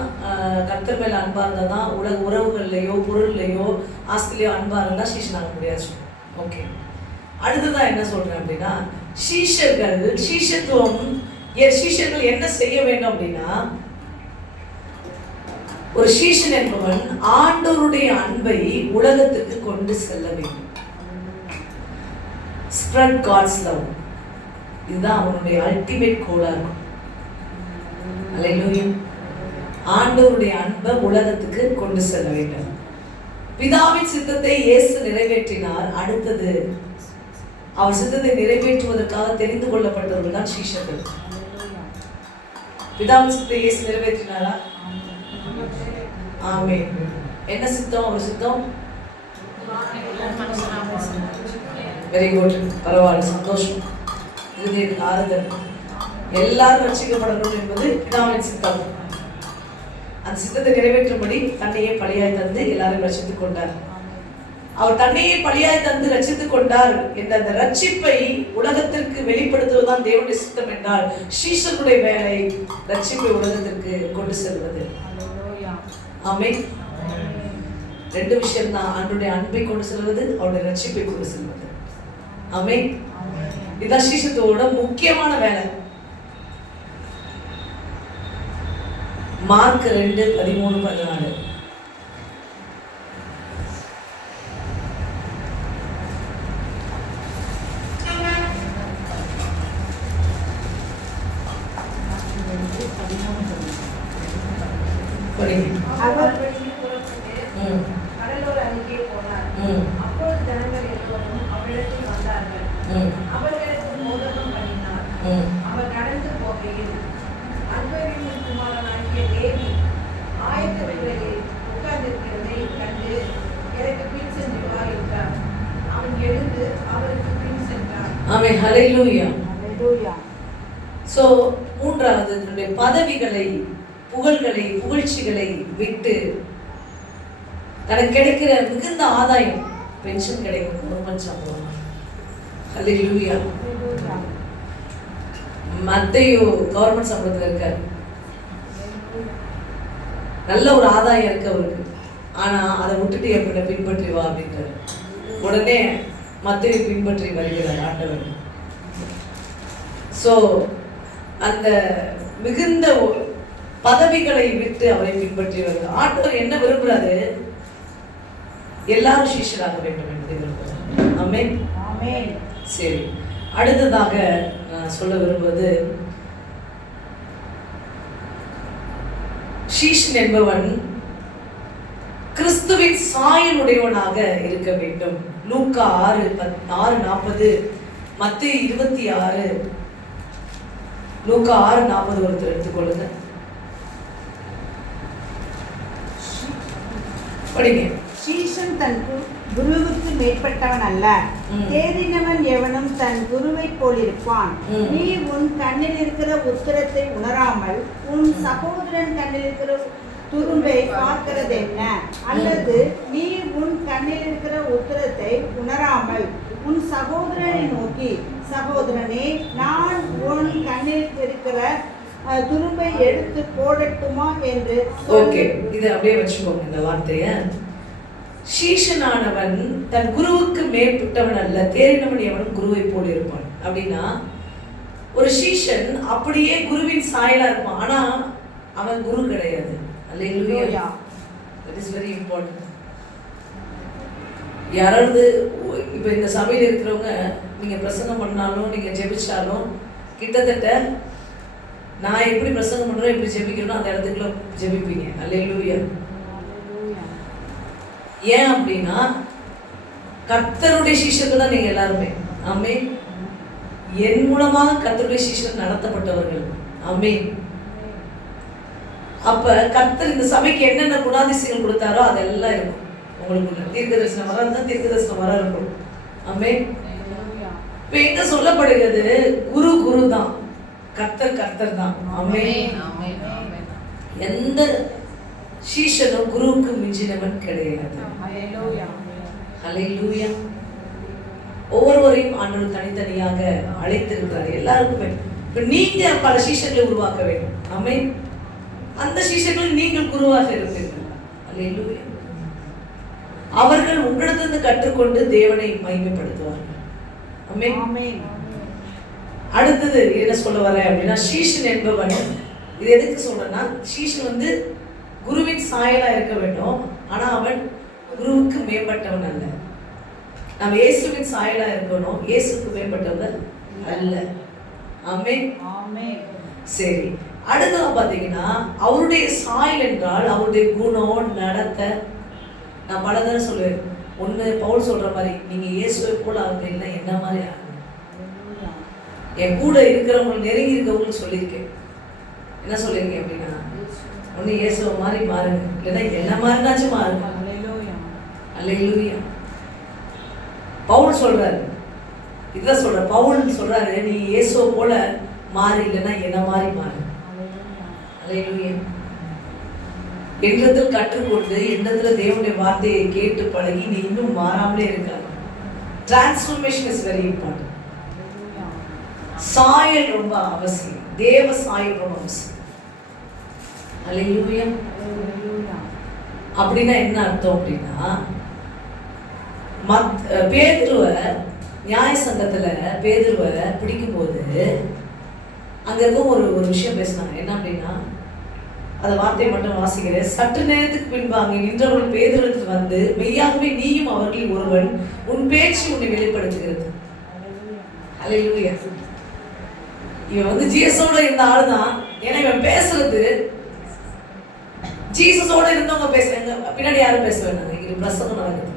கர்த்தர் மேல அன்பா இருந்தாதான், உலக உறவுகள்லயோ பொருள்லையோ ஆஸ்திலையோ அன்பா இருந்தா சீஷன் ஆக முடியாது. ஓகே. அடுத்ததான் என்ன சொல்றேன் அப்படின்னா, சீஷர்கள் என்ன செய்ய வேண்டும் அப்படின்னா, ஒரு சீஷன் என்பவன் ஆண்டவருடைய அன்பை உலகத்துக்கு கொண்டு செல்ல வேண்டும். Spread God's love. இதுதான் அவனுடைய அல்டிமேட் கோலா இருக்கும். அல்லேலூயா. ஆண்டவருடைய அன்பை உலகத்துக்கு கொண்டு செல்ல வேண்டும். பிதாவின் சித்தத்தை இயேசு நிறைவேற்றினார். அடுத்தது அவர் சித்தத்தை நிறைவேற்றுவதற்காக தெரிந்து கொள்ளப்பட்டவர்கள் தான் சீஷர்கள். பிதாவின் சித்தத்தை இயேசு நிறைவேற்றினாரா? ஆமென். என்ன சித்தம்? அவர் சித்தம். Very good. பரவாயில்ல, சந்தோஷம். இது ஆறுதல். எல்லாரும் ரட்சிக்கப்படணும் என்பது பிதாவின் சித்தம். அந்த சித்தத்தை நிறைவேற்றும்படி தன்னையே பலியாய் தந்து எல்லாரும் ரட்சித்துக் கொண்டார். அவர் தன்னையே பலியாய் தந்து ரட்சித்துக் கொண்டார் என்ற அந்த ரட்சிப்பை உலகத்திற்கு வெளிப்படுத்துவதுதான் தேவனுடைய சித்தம் என்றால், சீஷர்களுடைய வேலை ரட்சிப்பை உலகத்திற்கு கொண்டு செல்வது. ஆமென். ரெண்டு விஷயம் தான், ஆண்டவருடைய அன்பை கொண்டு செல்வது, அவருடைய ரட்சிப்பை கொண்டு செல்வது. ஆமென். இதுதான் சீஷத்தோட முக்கியமான வேலை. மார்க் 2:13-14. அவர் வெளியில் புறப்பட்டு கடலோர அருகே போனார். அப்பொழுது ஜனங்கள் எல்லோரும் அவரிடத்தில் வந்தார்கள். அவர்களுக்கு போதகம் பண்ணினார். அவர் நடந்து போகையில் அல்பேயுவின் குமாரனாகிய லேவி ஆயத்த வேளையில் உட்கார்ந்திருக்கிறதை கண்டு, எனக்கு பின் சென்று வா என்றார். அவன் எழுந்து அவருக்கு பின் சென்றான். ஆமென். ஹல்லேலூயா. சோ மூன்றாவது, தன்னுடைய பதவிகளை, புகழ்களை, புகழ்ச்சிகளை விட்டு தனக்கு கிடைக்கிற மிகுந்த ஆதாயம், பென்ஷன் கிடைக்கும், கவர்மெண்ட் சம்பளம். ஹல்லேலூயா. மத்தேயு கவர்மெண்ட் சம்பளத்தில் இருக்காரு, நல்ல ஒரு ஆதாயம் இருக்கு அவருக்கு. ஆனா அதை விட்டுட்டு எப்படி பின்பற்றி வா அப்படின்றாரு. உடனே மத்தேயு பின்பற்றி வருகிறார் ஆண்டவர். சோ அந்த மிகுந்த பதவிகளை விட்டு அவரை பின்பற்றி வருகிறார். ஆண்டவர் என்ன விரும்புறாரு? எல்லாரும் சீஷராக வேண்டும் என்று விரும்புகிறார். ஆமென். ஆமென். சரி, அடுத்ததாக நான் சொல்ல விரும்புவது, சீஷன் என்பவன் கிறிஸ்துவின் சாயல் உடையவனாக இருக்க வேண்டும். லூக்கா 6:40, மத்தேயு 26, லூக்கா 6:40 ஒருத்தர் எடுத்துக்கொள்ளுங்க, படிங்க. சீஷன் தன் குருவுக்கு மேற்பட்டவன் அல்ல, தேறினவன் எவனும் தன் குருவை போலிருப்பான். நீ உன் கண்ணில் இருக்கிற உத்திரத்தை உணராமல் உன் சகோதரன் கண்ணில் இருக்கிற துரும்பை பார்க்கிறது என்ன? அல்லது நீ உன் கண்ணில் இருக்கிற உத்திரத்தை உணராமல் உன் சகோதரனை நோக்கி, சகோதரனே, நான் உன் கண்ணில் இருக்கிற துரும்பை எடுத்து போடட்டுமா என்று. ஓகே, இது அப்படியே வச்சுக்கோங்க இந்த வார்த்தைய. சீஷனானவன் தன் குருவுக்கு மேற்பட்டவன் அல்ல, தேறினவன் எவனும் குருவை போல் இருப்பான். அப்படின்னா ஒரு சீஷன் அப்படியே குருவின் சாயலா இருப்பான், ஆனா அவன் குரு கிடையாது. அல்லேலூயா. That is very important. யாராவது இப்ப இந்த சபையில் இருக்கிறவங்க, நீங்க பிரசங்கம் பண்ணாலும் நீங்க ஜெபிச்சாலும் கிட்டத்தட்ட நான் எப்படி பிரசங்கம் பண்றேன், எப்படி ஜெபிக்கிறேனோ அந்த இடத்துக்குள்ள ஜெபிப்பீங்க. அல்லேலூயா. ஏன் அப்படின்னா கர்த்தருடைய சீஷர்கள் தான் நீங்க எல்லாருமே. ஆமென். என் மூலமாக கர்த்தருடைய சீஷர்கள் நடத்தப்பட்டவர்கள். ஆமென். அப்ப கர்த்தர் இந்த சபைக்கு என்னென்ன குணாதிசயங்கள் கொடுத்தாரோ அதெல்லாம் இருக்கும் உங்களுக்கு. தீர்க்க தரிசனம் வர இருந்தா தீர்க்க தரிசனம் வர இருக்கும். ஆமென். இப்ப எங்க சொல்லப்படுகிறது, குரு குரு தான், கர்த்தர் கர்த்தர் தான். ஆமென். எந்த சீஷனும் குருவுக்கு மிஞ்சினவன் கிடையாது. ஹல்லேலூயா. ஒவ்வொருவரையும் ஆண்டவர் தனித்தனியாக அழைத்திருக்கிறார், எல்லாருக்குமே. இப்ப நீங்க பல சீஷர்களை உருவாக்க வேண்டும். ஆமென். அந்த சீஷர்கள் நீங்கள் குருவாக இருப்பீர்கள். ஹல்லேலூயா. அவர்கள் உங்களிடத்திலிருந்து கற்றுக்கொண்டு தேவனை மகிமைப்படுத்துவார்கள். ஆமென். அடுத்தது என்ன சொல்ல வர அப்படின்னா, சீஷன் என்பவன், இது எதுக்கு சொல்றேன்னா, சீஷன் குருவின் சாயலா இருக்க வேண்டும், ஆனா அவன் குருவுக்கு மேம்பட்டவன் அல்ல. நம்ம இயேசுவின் சாயலா இருக்கணும், இயேசுக்கு மேம்பட்டவன் அல்ல. ஆமென். சரி, அடுத்தது பாத்தீங்கன்னா அவருடைய சாயல் என்றால் அவருடைய குணம், நடத்தை. நான் பல தடவை சொல்லுவேன், ஒண்ணு பவுல் சொல்ற மாதிரி, நீங்க இயேசுவை போல ஆகுறீங்கன்னா என்ன மாதிரி ஆகும். என் கூட இருக்கிறவங்க, நெருங்கி இருக்கிறவங்களுக்கு சொல்லியிருக்கேன். என்ன சொல்லியிருக்கேன் அப்படின்னா, ஒண்ணு இயேசுவை மாதிரி மாறுங்க, இல்லைன்னா என்ன மாதிரினாச்சும் மாறுங்க. அல்லேலூயா. பவுல் சொல்றாரு, இதுதான் சொல்ற. பவுல் சொல்றாரு, நீ இயேசுவை போல மாறு, இல்லைன்னா என்ன மாதிரி மாறு. அல்லேலூயா. என்னிடத்தில் கற்றுக்கொண்டு என்னிடத்துல தேவனுடைய வார்த்தையை கேட்டு பழகி நீ இன்னும் மாறாமலே இருக்காது. Transformation is very important. சாயல் ரொம்ப அவசியம். தேவ சாயல் ரொம்ப அவசியம். அல்லேலூயா. அப்படின்னா என்ன அர்த்தம் அப்படின்னா, பேதுருவை நியாய சங்கத்துல பேதுருவை பிடிக்கும் போது அங்க இருக்க ஒரு விஷயம் பேசினாங்க. என்ன அப்படின்னா, அந்த வார்த்தையை மட்டும் வாசிக்கிறேன். சற்று நேரத்துக்கு பின்பு அங்கே நின்றவர்கள் பேதுருவிடத்தில் வந்து, மெய்யாகவே நீயும் அவர்களில் ஒருவன், உன் பேச்சு உன்னை வெளிப்படுத்துகிறது. அல்லேலூயா. இவன் வந்து ஜீசஸோட இருந்த ஆளுதான். ஏன்னா இவன் பேசுறது ஜீசஸோட இருந்தவங்க பேசுறாங்க, பின்னாடி யாரும் பேச வேண்டாங்க. இது பிரசங்கம் நடக்குது.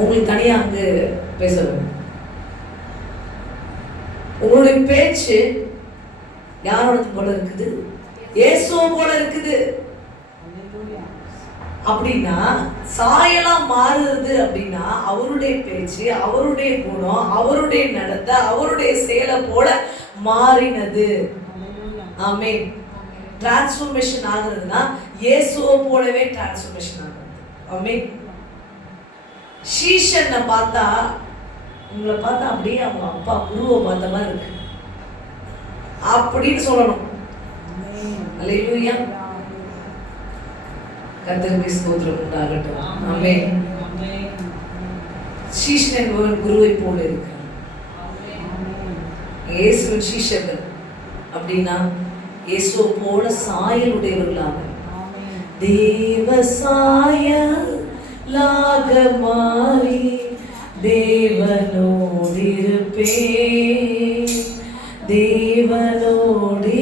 உங்களுக்கு தனியா அங்கு பேச வேண்டும். உங்களுடைய பேச்சு யாரோட போல இருக்குது? இயேசுவை போல இருக்குது. அப்படின்னா சாயலா மாறுறது அப்படின்னா அவருடைய பேச்சு, அவருடைய குணம், அவருடைய நடத்தை, அவருடைய செயலை போல மாறினது. ஆமென். டிரான்ஸ்ஃபர்மேஷன் ஆகுறதுன்னா இயேசுவை போலவே டிரான்ஸ்ஃபர்மேஷன் ஆகுது. ஆமென். சீஷனை பார்த்தா, உங்களை பார்த்தா அப்படியே அவங்க அப்பா குருவை பார்த்த மாதிரி இருக்கு அப்படின்னு சொல்லணும். அல்லேலூயா. கர்த்தருக்கு ஸ்தோத்திரம் உண்டாகட்டும். ஆமென். சீஷன் என்பவன் குருவை போல இருக்கிறான். இயேசுவின் சீஷர்கள் அப்படின்னா இயேசுவை போல சாயல் உடையவர்களாக, தேவ சாயலாக மாறி தேவனோடிருப்பேன், தேவனோடிருப்பேன்.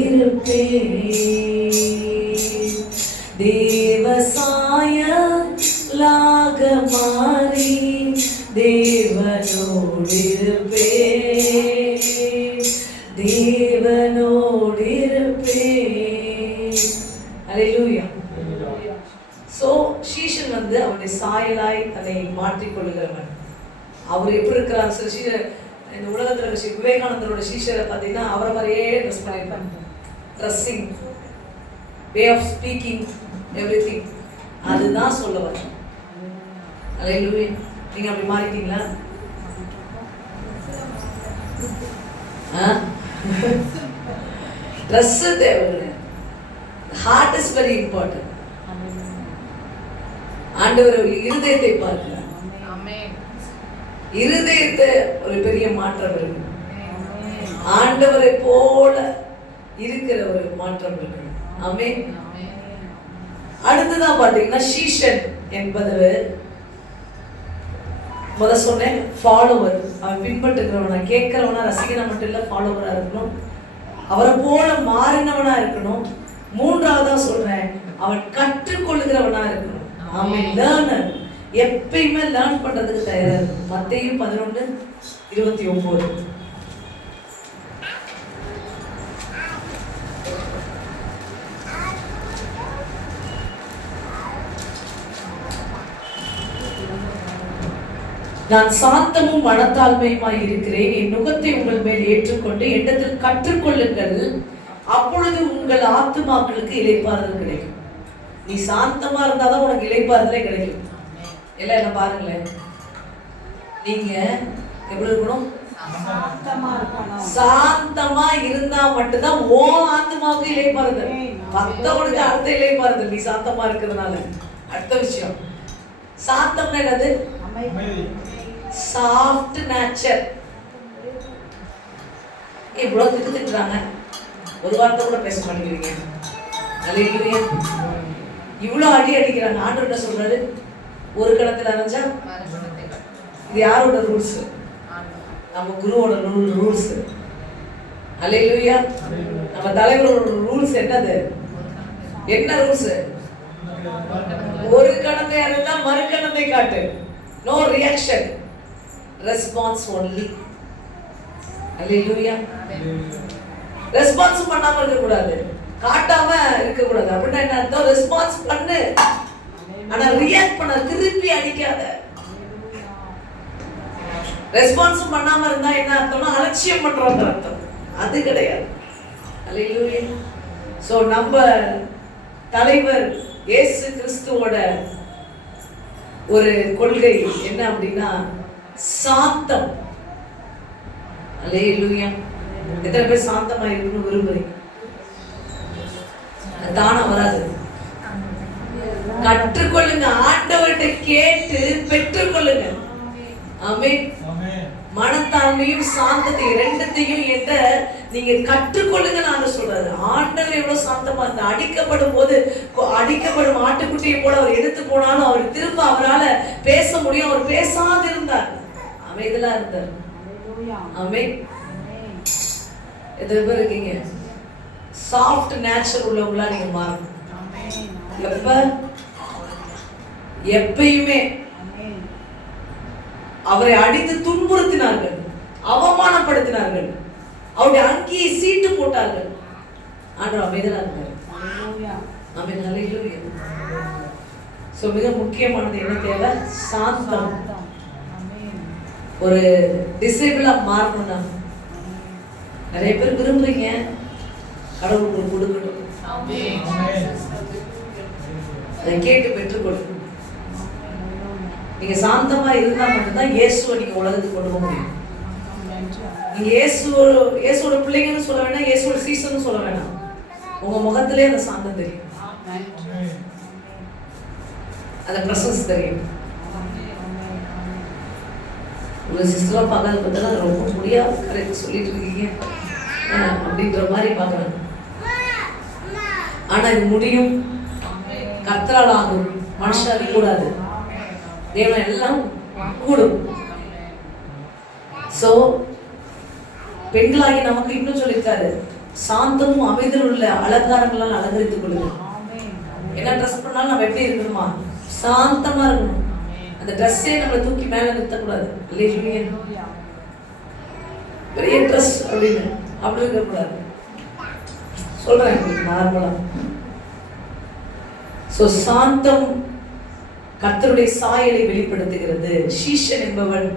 தேவ சாயலாக மாறி தேவனோடிருப்பேன், தேவனோடிருப்பேன். அல்லேலூயா. சோ சீஷன் வந்து அவனுடைய சாயலாய் தன்னை மாற்றிக்கொள்ளுகிறவன். அவர் எப்படி இருக்கிறார்? சில சீஷர் இந்த உலகத்துல இருக்க விவேகானந்தரோட சீஷரை பார்த்தீங்கன்னா அவரை மாதிரியே ட்ரெஸ் பண்ணியிருப்பாங்க. Dressing, way of speaking, everything. அதுதான் சொல்ல வரேன். அல்லேலூயா. நீங்க அப்படி மாறிட்டீங்களா? ட்ரெஸ் தேவையில்லை. Heart is very important. ஆண்டவர் இருதயத்தை பார்க்கிறார். இருதயத்தை ஒரு பெரிய மாற்றம் இருக்கு. ஆண்டவரை போல இருக்கிற ஒரு மாற்றம் இருக்கு. ஆமென். அடுத்ததான் பாத்தீங்கன்னா சீஷன் என்பது முத சொன்னேன் ஃபாலோவர். அவன் பின்பற்றுகிறவனா, கேட்கிறவனா, ரசிகனா மட்டும் இல்ல, ஃபாலோவரா இருக்கணும். அவரை போல மாறினவனா இருக்கணும். மூன்றாவதா சொல்றேன், அவன் கற்றுக்கொள்ளுகிறவனா இருக்கணும். ஆமென். லேர்னர். எப்பயுமே லேர்ன் பண்றதுக்கு தயாரா இருக்கும். மத்தேயு 11:29. நான் சாந்தமும் மனத்தாழ்மையுமாய் இருக்கிறேன். என் நுகத்தை உங்கள் மேல் ஏற்றுக்கொண்டு என்னிடத்தில் கற்றுக்கொள்ளுங்கள், அப்பொழுது உங்கள் ஆத்துமாக்களுக்கு இளைப்பாறுதல் கிடைக்கும். நீ சாந்தமா இருந்தாதான் உனக்கு இளைப்பாறுதலே கிடைக்கும். எல்லாம் என்ன பாருங்களேன், நீங்க எப்படி இருக்கணும்? சாந்தமா இருந்தா மட்டும்தான் ஓ ஆத்மாவுக்கு இளைப்பாறுதல். மத்தவனுக்கு அடுத்த இளைப்பாறுதல் நீ சாந்தமா இருக்கிறதுனால. அடுத்த விஷயம், சாந்தம்னா என்னது? Soft nature. இவ்வளவு திட்டுறாங்க, ஒரு வார்த்தை கூட பேச மாட்டேங்கிறீங்க. அல்லேலூயா. இவ்வளவு அடி அடிக்கிறாங்க. ஆண்டவர் என்ன சொல்றாரு? ஒரு கணத்துல அரைஞ்சா இது யாரோட ரூல்ஸ்? நம்ம குருவோட ரூல்ஸ். அல்லேலூயா. நம்ம தலைவரோட ரூல்ஸ் என்னது? என்ன ரூல்ஸ்? ஒரு கணத்தை அரைஞ்சா மறு கணத்தை காட்டு. No reaction, response only. அல்லேலூயா. ரெஸ்பான்ஸ் பண்ணாம இருக்க கூடாது, காட்டாம இருக்க கூடாது. அப்படின்னா என்ன அர்த்தம்? ரெஸ்பான்ஸ் பண்ணு, ஆனா ரியாக்ட் பண்ண, திருப்பி அடிக்காத. ரெஸ்பான்ஸ் பண்ணாம இருந்தா என்ன அர்த்தம்னா அலட்சியம் பண்றோம்ன்ற அர்த்தம். அது கிடையாது. அல்லேலூயா. சோ நம்ம தலைவர் இயேசு கிறிஸ்துவோட ஒரு கொள்கை என்ன அப்படின்னா சாந்தம். அல்லேலூயா. எத்தனை பேர் சாந்தமா இருக்கணும்னு விரும்புறீங்க? தானா வராது. கற்றுக்கொள்ளுங்க, ஆண்டவர்கிட்ட கேட்டு பெற்றுக்கொள்ளுங்க. ஆமென். மனத்தாழ்மையும் சாந்தத்தையும் ரெண்டத்தையும் என்கிட்ட நீங்க கற்றுக்கொள்ளுங்க. நான் சொல்றாரு, ஆண்டவர் எவ்வளவு சாந்தமா இருந்தா, அடிக்கப்படும் போது அடிக்கப்படும் ஆட்டுக்குட்டியை போல அவர் எடுத்து போனாலும் அவர் திரும்ப அவரால் பேச முடியும். அவர் பேசாது இருந்தார், அமைதியா இருந்தார். ஆமென். எத்தனை பேர் இருக்கீங்க சாஃப்ட் நேச்சர் உள்ளவங்களா நீங்க மாறணும்? எப்பயுமே அவரை அடித்து துன்புறுத்தினார்கள், அவமானப்படுத்தினார்கள், அவருடைய அங்கியை சீட்டு போட்டார்கள். ஆண்டவர் அமைதியா இருந்தார். ஆமென். ஹல்லேலூயா. சோ மிக முக்கியமானது என்ன தேவை? சாந்தம். ஒரு டிசேபிளா மாறணும்னா நிறைய பேர் விரும்புறீங்க, கடவுளுக்கு கொடுக்கணும். அதை கேட்டு பெற்றுக்கொள்ளும். நீங்க சாந்தமா இருந்தா மட்டும்தான் இயேசுவை நீங்க உலகத்துக்கு கொண்டு போக முடியும். நீங்க இயேசுவோட பிள்ளைங்கன்னு சொல்ல வேணாம், இயேசுவோட சீசன் சொல்ல வேணாம். உங்க முகத்திலே அந்த சாந்தம் தெரியும், அந்த பிரசன்ஸ் தெரியும். ஒரு சிஸ்டரா பார்க்காத பார்த்தா ரொம்ப முடியாது கரெக்ட் சொல்லிட்டு இருக்கீங்க அப்படின்ற மாதிரி பார்க்கறாங்க. ஆனா இது முடியும், கர்த்தரால் ஆகும், மனுஷால கூடாது. தேவன் எல்லாம் கூடும். சோ பெண்களாகி நமக்கு இன்னும் சொல்லிட்டாரு, சாந்தமும் அமைதியில் உள்ள அலங்காரங்களால் அலங்கரித்துக் கொள்ளுங்க. என்ன ட்ரெஸ் பண்ணாலும் நம்ம எப்படி இருக்கணுமா? சாந்தமா இருக்கணும். அந்த ட்ரெஸ்ஸே நம்மளை தூக்கி மேல நிறுத்தக்கூடாது. பெரிய ட்ரெஸ் அப்படின்னு அப்படி இருக்கக்கூடாது. சொல்றேன் நார்மலா. சோ சாந்தம் கர்த்தருடைய சாயலை வெளிப்படுத்துகிறது. சீஷன் என்பவன்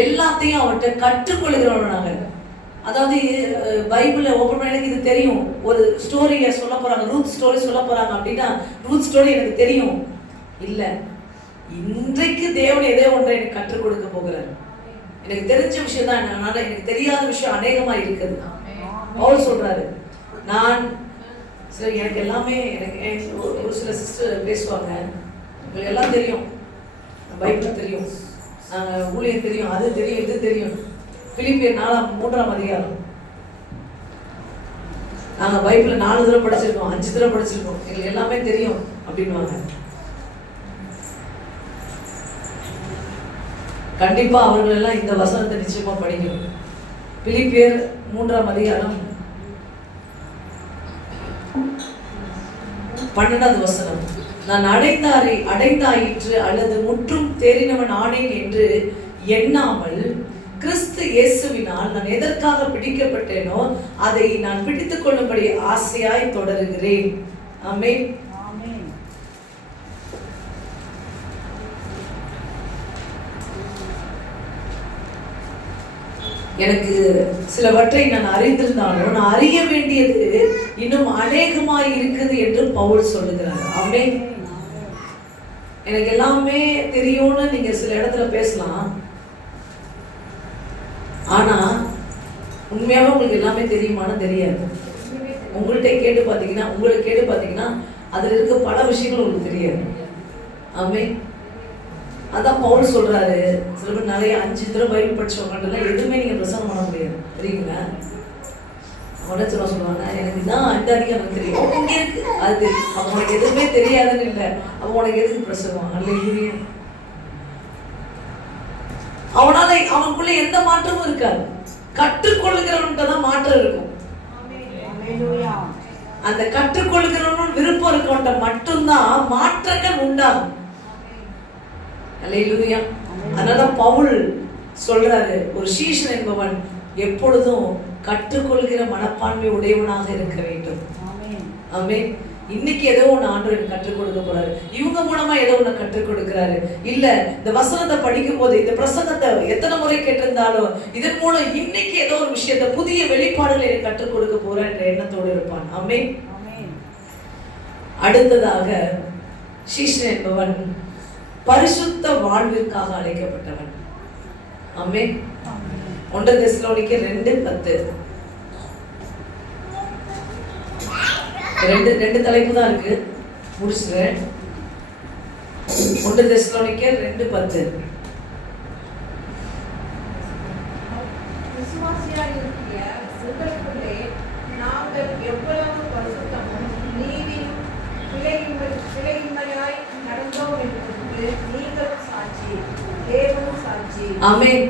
எல்லாத்தையும் அவர்கிட்ட கற்றுக்கொள்கிறவனாக, அதாவது பைபிளை ஓபன் பண்ண எனக்கு இது தெரியும், ஒரு ஸ்டோரியை சொல்ல போறாங்க, ரூத் ஸ்டோரி சொல்ல போறாங்க அப்படின்னா ரூத் ஸ்டோரி எனக்கு தெரியும் இல்ல, இன்றைக்கு தேவன் எதோ ஒன்றை எனக்கு கற்றுக் கொடுக்க போகிறார். எனக்கு தெரிஞ்ச விஷயம் தான், எனக்கு தெரியாத விஷயம் அநேகமா இருக்குது. பவுல் சொல்றாரு, நான் சில எனக்கு எல்லாமே எனக்கு ஒரு சில சிஸ்டர் பேசுவாங்க, உங்களுக்கு எல்லாம் தெரியும், பைபிள் தெரியும், ஊழியம் தெரியும், அது தெரியும், இது தெரியும். பிலிப்பியர் 4:3 அதிகாரம் நாங்கள் பைபிள் 4 தடவை படிச்சிருக்கோம், 5 தடவை படிச்சிருக்கோம், எங்களுக்கு எல்லாமே தெரியும் அப்படின்வாங்க. கண்டிப்பா அவர்கள் எல்லாம் இந்த வசனத்தை நிச்சயமா படிக்கணும். பிலிப்பியர் 3 அதிகாரம் 12வது வசனம். நான் அடைந்தாயிற்று அல்லது முற்றும் தேறினவன் ஆனேன் என்று எண்ணாமல் கிறிஸ்து இயேசுவினால் நான் எதற்காக பிடிக்கப்பட்டேனோ அதை நான் பிடித்துக் கொள்ளும்படி ஆசையாய் தொடருகிறேன். ஆமென். எனக்கு சிலவற்றை நான் அறிந்திருந்தாலும் நான் அறிய வேண்டியது இன்னும் அநேகமாய் இருக்குது என்று பவுல் சொல்லுகிறார். ஆமென். எனக்கு எல்லாமே தெரியும்னு நீங்க சில இடத்துல பேசலாம், ஆனா உண்மையாவே உங்களுக்கு எல்லாமே தெரியுமான்னு தெரியாது. உங்களுக்கு கேட்டு பார்த்தீங்கன்னா அதுல இருக்க பல விஷயங்கள் உங்களுக்கு தெரியாது. ஆமென். அதான் பவுல் சொல்றாரு, சில பேர் நிறைய 5 தடவை பைபிள் படிச்சவங்கள்ட்ட எதுவுமே நீங்க பிரசங்கம் பண்ண முடியாது, தெரியுங்களா? உடனே சொல்லுவாங்க, எனக்கு தான் இந்த அதிகாரம் தெரியும், இங்க இருக்கு அது தெரியும், அப்ப உனக்கு எதுவுமே தெரியாதுன்னு இல்லை, அப்ப உனக்கு எதுக்கு பிரசங்கம்? அல்லேலூயா. அவனால அவனுக்குள்ள எந்த மாற்றமும் இருக்காது. கற்றுக்கொள்ளுகிறவன்கிட்ட தான் மாற்றம் இருக்கும். அந்த கற்றுக்கொள்ளுகிறவன் விருப்பம் இருக்கவன்கிட்ட மட்டும்தான் மாற்றங்கள் உண்டாகும். அல்லேலூயா. அதனால பவுல் சொல்றாரு, ஒரு சீஷன் என்பவன் எப்பொழுதும் கற்றுக்கொள்கிற மனப்பான்மை உடையவனாக இருக்க வேண்டும். ஆமென். இன்னைக்கு ஏதோ ஒன்று ஆண்டவர் கற்றுக் கொடுக்க போறாரு, இவங்க மூலமா ஏதோ ஒன்று கற்றுக் கொடுக்கிறாரு. இல்ல இந்த வசனத்தை படிக்கும் போது, இந்த பிரசங்கத்தை எத்தனை முறை கேட்டிருந்தாலும் இதன் மூலம் இன்னைக்கு ஏதோ ஒரு விஷயத்தை, புதிய வெளிப்பாடுகளை கற்றுக் கொடுக்க போறேன் என்ற எண்ணத்தோடு இருப்பான். ஆமென். அடுத்ததாக சீஷன் என்பவன் பரிசுத்த வாழ்விற்காக அழைக்கப்பட்டவன். ஆமென். 1 தெசலோனிக்கர் 2:10. ரெண்டு தலைப்பு தான் இருக்கு, முடிச்சுறேன். 1 தெசலோனிக்கர் 2:10. விசுவாசியாய் இருக்கிற உங்களுக்குள்ளே நாங்கள் எவ்வளவு பரிசுத்தமும் நீதியும் பிழையின்மையாய் நடந்தோம் என்பதற்கு நீங்களும் சாட்சி, தேவனும் சாட்சி. ஆமென்.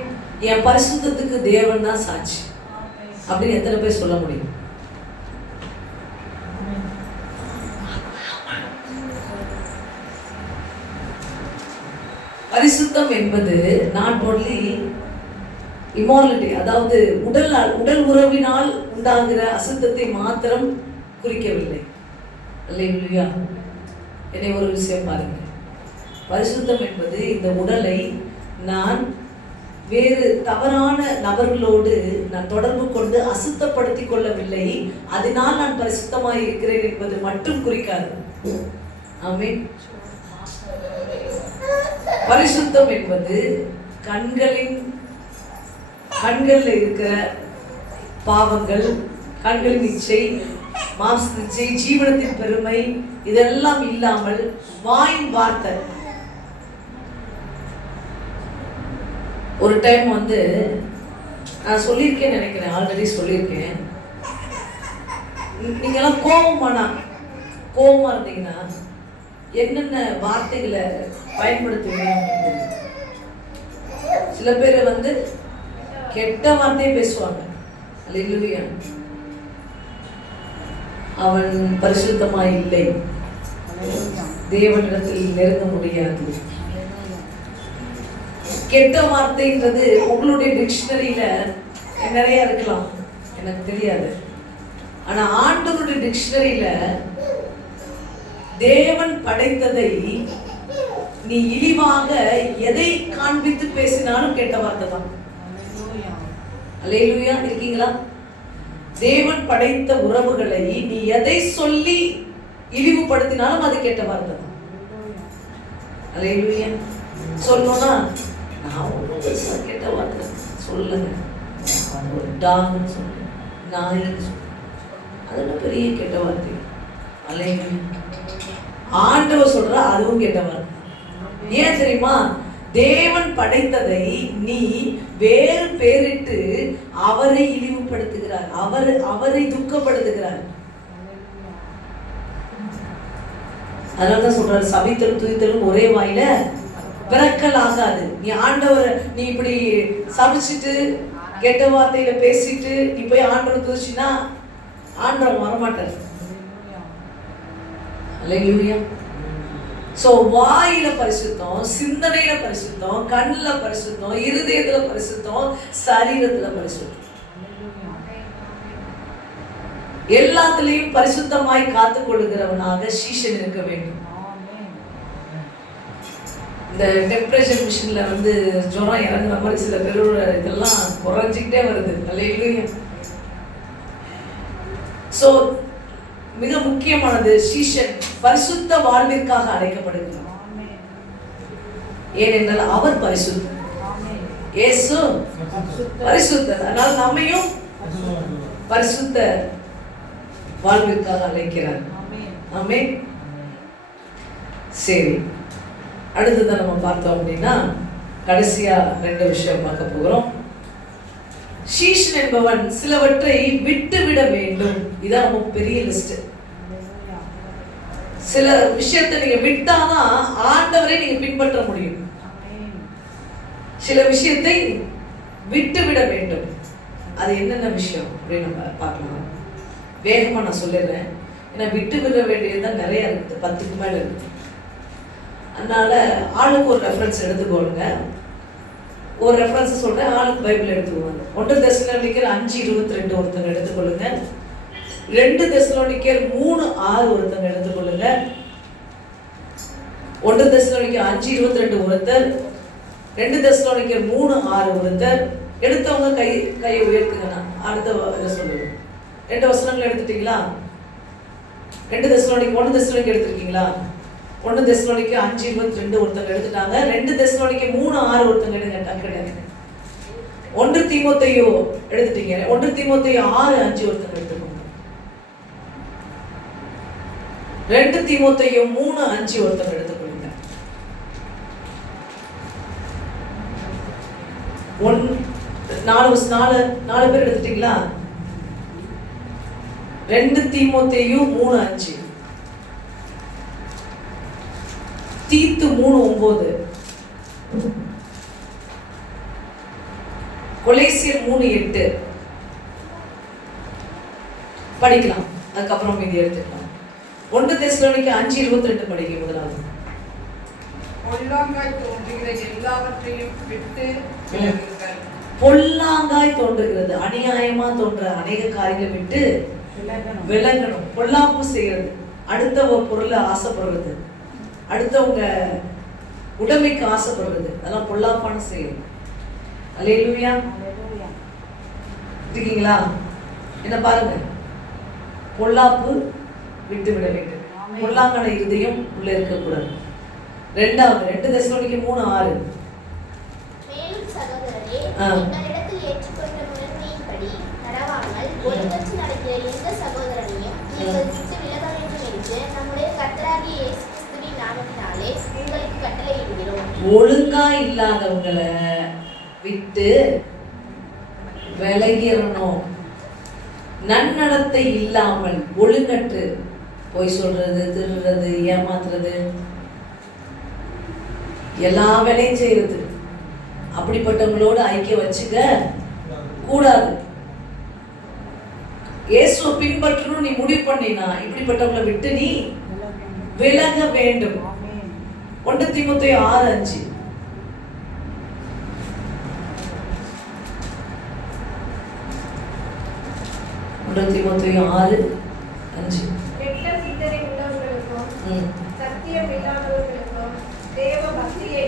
என் பரிசுத்தத்துக்கு தேவன் தான் சாட்சி அப்படின்னு எத்தனை பேர் சொல்ல முடியும்? பரிசுத்தம் என்பது நாட் ஒன்லி இமாரலிட்டி, அதாவது உடல் உறவினால் உண்டாகிற அசுத்தத்தை மாத்திரம் குறிக்கவில்லை. அல்லேலூயா. என்னை ஒரு விஷயம் பாருங்க, பரிசுத்தம் என்பது இந்த உடலை நான் வேறு தவறான நபர்களோடு நான் தொடர்பு கொண்டு அசுத்தப்படுத்தி கொள்ளவில்லை, அதனால் நான் பரிசுத்தமாய் இருக்கிறேன் என்பது மட்டும் குறிக்காது. ஆமென். பரிசுத்தம் என்பது கண்களில் இருக்கிற பாவங்கள், கண்களின் இச்சை, மாம்ச இச்சை, ஜீவனத்தின் பெருமை இதெல்லாம் இல்லாமல் வாயின் வார்த்தை. ஒரு டைம் நான் சொல்லியிருக்கேன் நினைக்கிறேன், ஆல்ரெடி சொல்லியிருக்கேன். நீங்கெல்லாம் கோபமா இருந்தீங்கன்னா என்னென்ன வார்த்தைகளை பயன்படுத்துவீங்க? சில பேர் கெட்ட வார்த்தையை பேசுவாங்க. அல்லேலூயா. அவன் பரிசுத்தமாய் இல்லை, தேவனிடத்தில் நெருங்க முடியாது. கெட்ட வார்த்தைன்றது உங்களுடைய டிக்ஷனரியில நிறைய இருக்கலாம், எனக்கு தெரியாது. ஆனா ஆண்டவருடைய டிக்ஷனரியில தேவன் படைத்ததை நீ இழிவாக எதை காண்பித்து பேசினாலும் கெட்ட வார்த்தை தான். அல்லேலூயா. இருக்கீங்களா? தேவன் படைத்த உறவுகளை நீ எதை சொல்லி இழிவுபடுத்தினாலும் அது கெட்ட வார்த்தை தான். அல்லேலூயா. சொல்லணும்னா நான் ஒன்றும் கெட்ட வார்த்தை சொல்லுங்க, ஒரு டாக்னு சொல்லு, நாயின்னு சொல்லு, அதெல்லாம் பெரிய கெட்ட வார்த்தை. அல்லேலூயா. ஆண்டவர் சொல்ற அதுவும் கெட்ட வார்த்தை. ஏன் தெரியுமா? தேவன் படைத்ததை நீ வேறு பேரிட்டு அவரை இழிவுபடுத்துகிறார், அவரை துக்கப்படுத்துகிறார். அதனாலதான் சொல்றாரு, சபித்தலும் துதித்தலும் ஒரே வாயில பிறக்கல் ஆகாது. நீ ஆண்டவர் நீ இப்படி சபிச்சுட்டு கெட்ட வார்த்தையில பேசிட்டு நீ போய் ஆண்டவர் துதிச்சினா ஆண்டவர் வரமாட்டார். அல்லேலூயா. சோ வாயில பரிசுத்தம், சிந்தனையில பரிசுத்தம், கண்ணுல பரிசுத்தம், இருதயத்துல பரிசுத்தம், சரீரத்துல பரிசுத்தம், எல்லாத்திலையும் பரிசுத்தமாய் காத்துக் கொள்ளுகிறவனாக சீஷன் இருக்க வேண்டும். இந்த டெம்பரேச்சர் மிஷின்ல ஜுரம் இறங்குற மாதிரி சில பேரோட இதெல்லாம் குறைஞ்சிக்கிட்டே வருது. அல்லேலூயா. சோ மிக முக்கியமானது, சீஷன் பரிசுத்த வாழ்விற்காக அழைக்கப்படுகிறார். ஏனென்றால் அவர் பரிசுத்தர், இயேசு பரிசுத்தர். அதனால் நம்மையும் பரிசுத்த வாழ்விற்காக அழைக்கிறார். ஆமென். சரி, அடுத்ததை நம்ம பார்த்தோம் அப்படின்னா கடைசியா 2 விஷயம் பார்க்க போகிறோம். சீஷன் என்பவன் சிலவற்றை விட்டுவிட வேண்டும். இதான் ரொம்ப பெரிய லிஸ்ட். சில விஷயத்தை நீங்க விட்டாதான் ஆண்டவரை நீங்க பின்பற்ற முடியும். சில விஷயத்தை விட்டுவிட வேண்டும். அது என்னென்ன விஷயம் அப்படின்னு நம்ம பார்க்கலாம். வேகமா நான் சொல்லிடுறேன், ஏன்னா விட்டு விட வேண்டியதுதான் நிறைய இருக்குது, 10க்கு மேல இருக்குது. அதனால ஆளுக்கு ஒரு ரெஃபரன்ஸ் எடுத்துக்கோங்க. ஒரு ரெஃபரன்ஸ் சொல்றேன், ஆளுக்கு பைபிள் எடுத்துக்குவாங்க. 1 தெசலோனிக்கர் 5:22 ஒருத்தங்க எடுத்துக்கொள்ளுங்க. 2 தெசலோனிக்கேயர் 3:6 ஒருத்தங்க எடுத்துக்கொள்ளுங்க. 1 தெசலோனிக்கேயர் 5:22 ஒருத்தர், 2 தெசலோனிக்கேயர் 3:6 ஒருத்தர். எடுத்தவங்க கையை உயர்த்துங்க. அடுத்த இதை சொல்லுங்க. 2 வசனங்கள் எடுத்துட்டீங்களா? 1 தெசலோனிக்கேயர் எடுத்துருக்கீங்களா? 1 தெசலோனிக்கேயர் 5:22 ஒருத்தங்க எடுத்துட்டாங்க. 2 தெசலோனிக்கேயர் 3:6 ஒருத்தங்க எடுங்க. டக்குனு 1 தீமோத்தேயு எடுத்துட்டீங்க. 1 தீமோத்தேயு 6:5 ஒருத்தங்க எடுத்துக்கோங்க. 2 தீமோத்தேயு 3:5 ஒருத்தங்க எடுத்துக்கொள்ளுங்க. 4 பேர் எடுத்துட்டீங்களா? 2 தீமோத்தேயு 3:5, தீத்து 3:9, கொலேசியர் 3:8 படிக்கலாம். அதுக்கப்புறம் மீதி எடுத்துக்கலாம். 1 தெசலோனிக்கேயர் 5:22 படிக்க முதலாவது. பொல்லாங்காய் தோன்றுகிற எல்லாவற்றையும் விட்டு விலகுங்கள். பொல்லாங்காய் தோன்றுகிறது, அநியாயமா தோன்ற அநேக காரியங்களை விட்டு விலகணும். பொல்லாப்பு செய்யறது, அடுத்தவங்க பொருளை ஆசைப்படுறது, அடுத்தவங்க உடைமைக்கு ஆசைப்படுறது, அதெல்லாம் பொல்லாப்பான செயல். அல்லேலூயா. இருக்கீங்களா? என்ன பாருங்க, பொல்லாப்பு விட்டு விட வேண்டும். பொல்லாங்கான இருதயம் உள்ள இருக்கக்கூடாது. 2 தெசலோனிக்கேயர் 3:6. மேலும் சகோதரரே, எங்களிடத்தில் ஏற்றுக்கொண்ட முறைமையின்படி நடவாமல் ஒழுங்கற்று நடக்கிற எந்த சகோதரனையும் நீங்கள் விட்டு விலக வேண்டும் என்று நம்முடைய கர்த்தராகிய இயேசு கிறிஸ்துவின் நாமத்தினாலே உங்களுக்கு கட்டளையிடுகிறோம். ஒழுங்கா இல்லாதவங்களை விட்டு விலகிடணும். நன்னடத்தை இல்லாமல் ஒழுங்கற்று பொய் சொல்றது, திருடுறது, ஏமாத்துறது, எல்லா வேலையும் செய்யறது, அப்படிப்பட்டவங்களோட ஐக்கியம் வச்சுக்க கூடாது. இயேசுவை பின்பற்றணும் நீ முடிவு பண்ணினா இப்படிப்பட்டவங்களை விட்டு நீ விலக வேண்டும். 1 தீமோத்தேயு 6:5. 1 தீமோத்தேயு 6:5. கெட்ட சிந்தனை உள்ளவர்களுக்கும் சத்தியம் இல்லாதவர்களுக்கும் தேவ பக்தியை